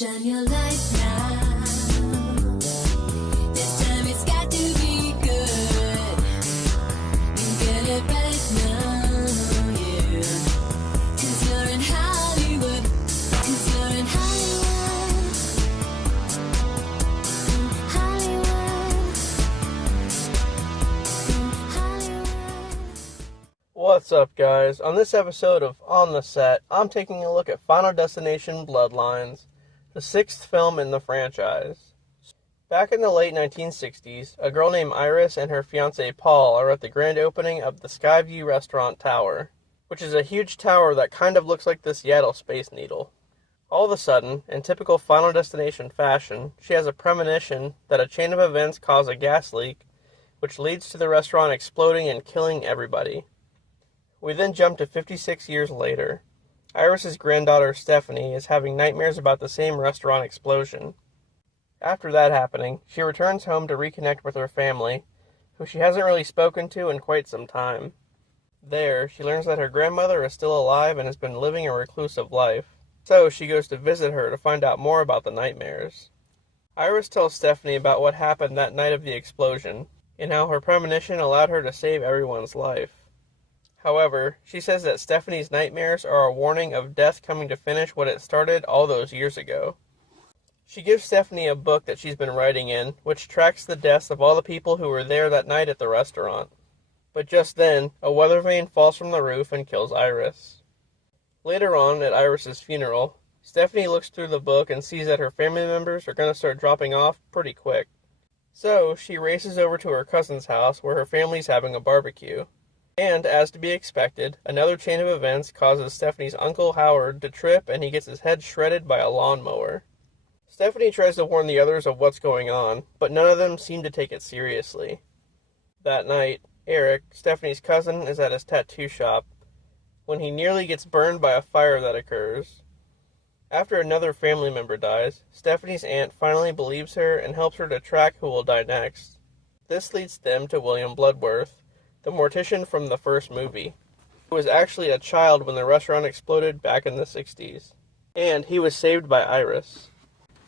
Shine your light now. This time it's got to be good. You get it right now, yeah. 'Cause you're in Hollywood. 'Cause you're in Hollywood. What's up, guys? On this episode of On the Set, I'm taking a look at Final Destination Bloodlines, the sixth film in the franchise. Back in the late 1960s, a girl named Iris and her fiancé Paul are at the grand opening of the Skyview Restaurant Tower, which is a huge tower that kind of looks like the Seattle Space Needle. All of a sudden, in typical Final Destination fashion, she has a premonition that a chain of events cause a gas leak, which leads to the restaurant exploding and killing everybody. We then jump to 56 years later. Iris's granddaughter Stefani is having nightmares about the same restaurant explosion. After that happening, she returns home to reconnect with her family, who she hasn't really spoken to in quite some time. There, she learns that her grandmother is still alive and has been living a reclusive life, so she goes to visit her to find out more about the nightmares. Iris tells Stefani about what happened that night of the explosion, and how her premonition allowed her to save everyone's life. However, she says that Stefani's nightmares are a warning of death coming to finish what it started all those years ago. She gives Stefani a book that she's been writing in, which tracks the deaths of all the people who were there that night at the restaurant. But just then, a weather vane falls from the roof and kills Iris. Later on, at Iris's funeral, Stefani looks through the book and sees that her family members are going to start dropping off pretty quick. So, she races over to her cousin's house where her family's having a barbecue. And, as to be expected, another chain of events causes Stefani's Uncle Howard to trip and he gets his head shredded by a lawnmower. Stefani tries to warn the others of what's going on, but none of them seem to take it seriously. That night, Eric, Stefani's cousin, is at his tattoo shop when he nearly gets burned by a fire that occurs. After another family member dies, Stefani's aunt finally believes her and helps her to track who will die next. This leads them to William Bludworth, the mortician from the first movie, who was actually a child when the restaurant exploded back in the 60s. And he was saved by Iris.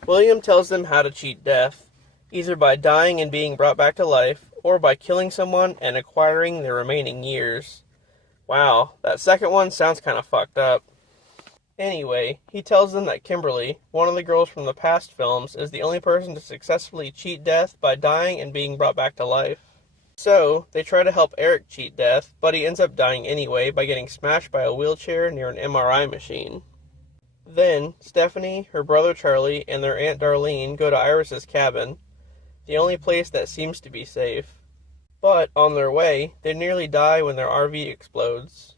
William tells them how to cheat death, either by dying and being brought back to life, or by killing someone and acquiring their remaining years. Wow, that second one sounds kind of fucked up. Anyway, he tells them that Kimberly, one of the girls from the past films, is the only person to successfully cheat death by dying and being brought back to life. So, they try to help Eric cheat death, but he ends up dying anyway by getting smashed by a wheelchair near an MRI machine. Then, Stefani, her brother Charlie, and their Aunt Darlene go to Iris's cabin, the only place that seems to be safe. But, on their way, they nearly die when their RV explodes.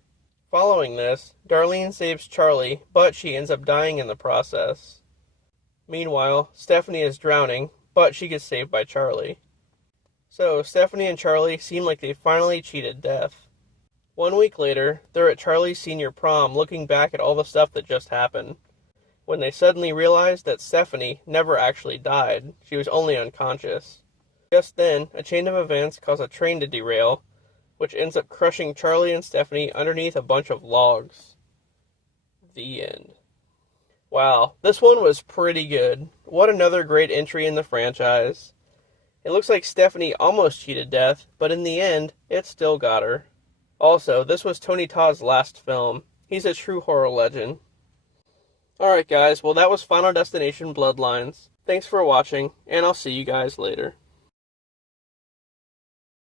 Following this, Darlene saves Charlie, but she ends up dying in the process. Meanwhile, Stefani is drowning, but she gets saved by Charlie. So, Stefani and Charlie seem like they finally cheated death. 1 week later, they're at Charlie's senior prom looking back at all the stuff that just happened, when they suddenly realize that Stefani never actually died, she was only unconscious. Just then, a chain of events cause a train to derail, which ends up crushing Charlie and Stefani underneath a bunch of logs. The end. Wow, this one was pretty good. What another great entry in the franchise. It looks like Stefani almost cheated death, but in the end, it still got her. Also, this was Tony Todd's last film. He's a true horror legend. Alright guys, well that was Final Destination Bloodlines. Thanks for watching, and I'll see you guys later.